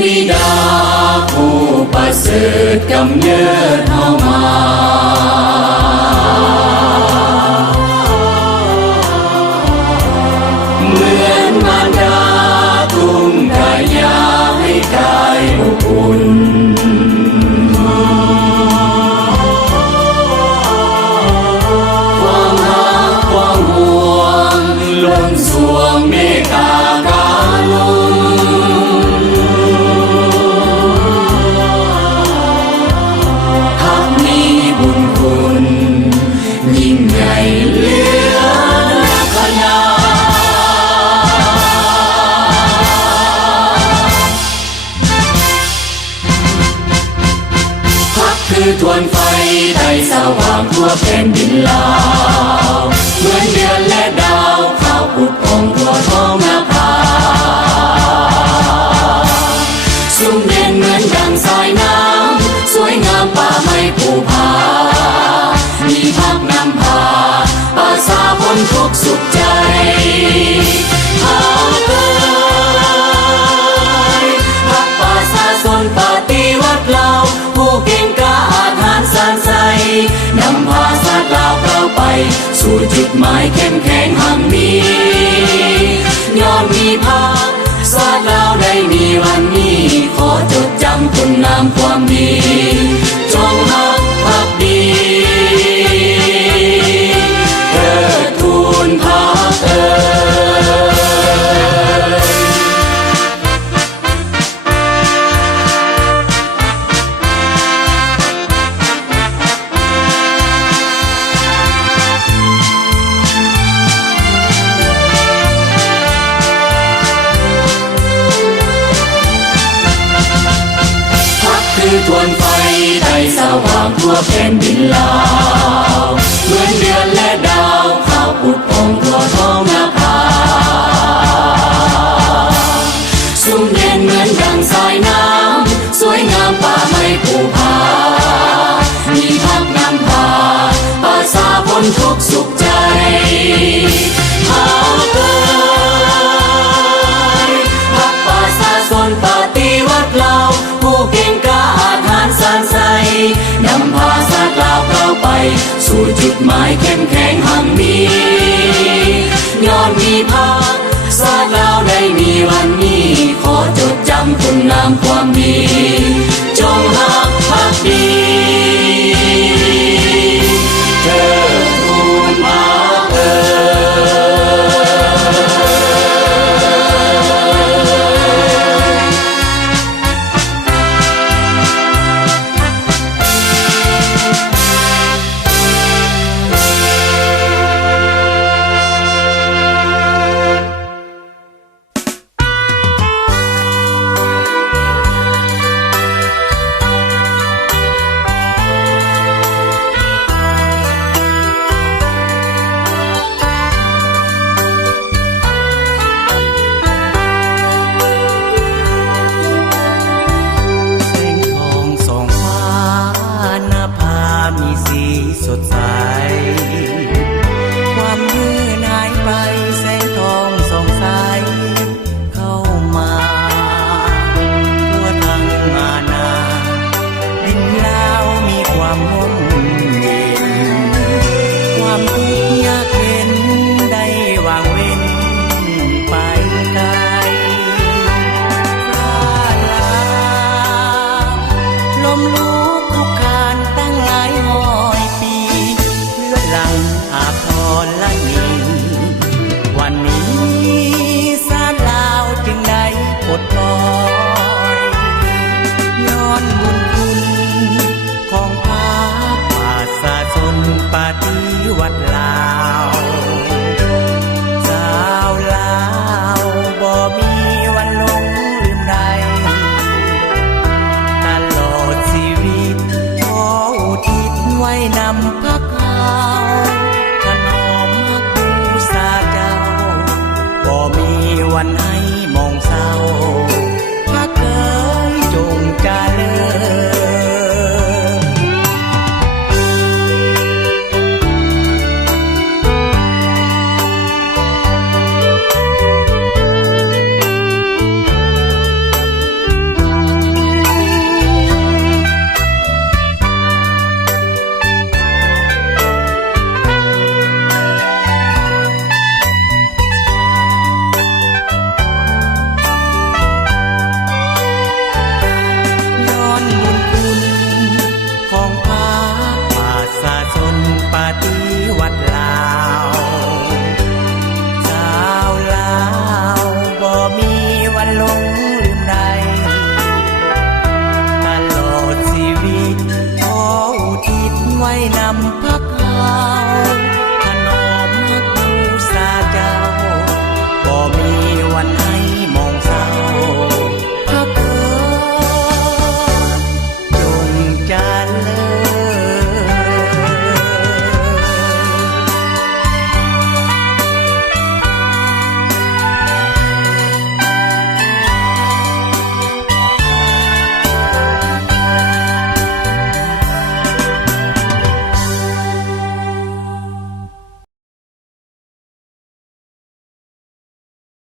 บิดาผู้ประเสริฐกำเนิดเฮามาเหมือนมารดาทุ่งกายาให้กายอบอุ่นความรักความห่วงล้นสวงเมตตาการุณทักมีบุญคุณยิ่งใหญ่เหลือขนาคือทวนไฟไทยสว่างทั่วแผ่นดินลาวเหมือนเดือนและดาวข่าวผุดผ่องทั่วท้องนภาสุ่มเด่นเหมือนดังสายน้ำสวยงามป่าไม้ภูผามีพักนำพาอาสาพ้นทุกข์สุขใจหาเกิดพักป่าสาสนปฏิวัติเราผู้เก่งกล้าอาถรรพ์สานใสนำพาชาติลาวเราไปสู่จุดหมายเข้มแข็งหั่งนี้ย้อนมีภาคชาติลาวได้มีวันนี้ขอจดจำคุณงามความดีจงรักภักดีเทิดทูนพระเอ๋ยคือทวนไฟไทยสว่างทั่วแผ่นดินลาวเหมือนเดือนและดาวข่าวผุดผ่องทั่วท้องนภาสุ่มเย็นเหมือนดังสายน้ำสวยงามป่าไม้ภูผามีพักนำพาอาสาพ้นทุกข์สุขใจหาเกิดพักป่าสาสนปฏิวัติเราผู้เก่งกล้าอาถรรพ์สานใสนำพาชาติลาวเราไปสู่จุดหมายเข้มแข็งหั่งนี้ย้อนมีภาคชาติลาวได้มีวันนี้ขอจดจำคุณงามความดีจงรักภักดีเทิดทูนพระเอ๋สดใสความมืดหายไปแสงทองส่องใสเข้ามาทั่วทั้งอาณาดินลาวมีความร่มเย็นความทุกข์ยากเข็นได้วางเว้นไปไกลชาติลาวลมลุกคุกคานตั้งหลายห้อยหลังอาภรณ์ละนินวันนี้ชาติลาวจึงได้ปลดปล่อยย้อนบุญคุณของพรรคประชาชนปฏิวัติลาวชาวลาวบ่มีวันหลงลืมใดตลอดชีวิตขออุทิศไว้นำพรรคถนอมบูชาเจ้าบ่มีวันให้มองเศร้า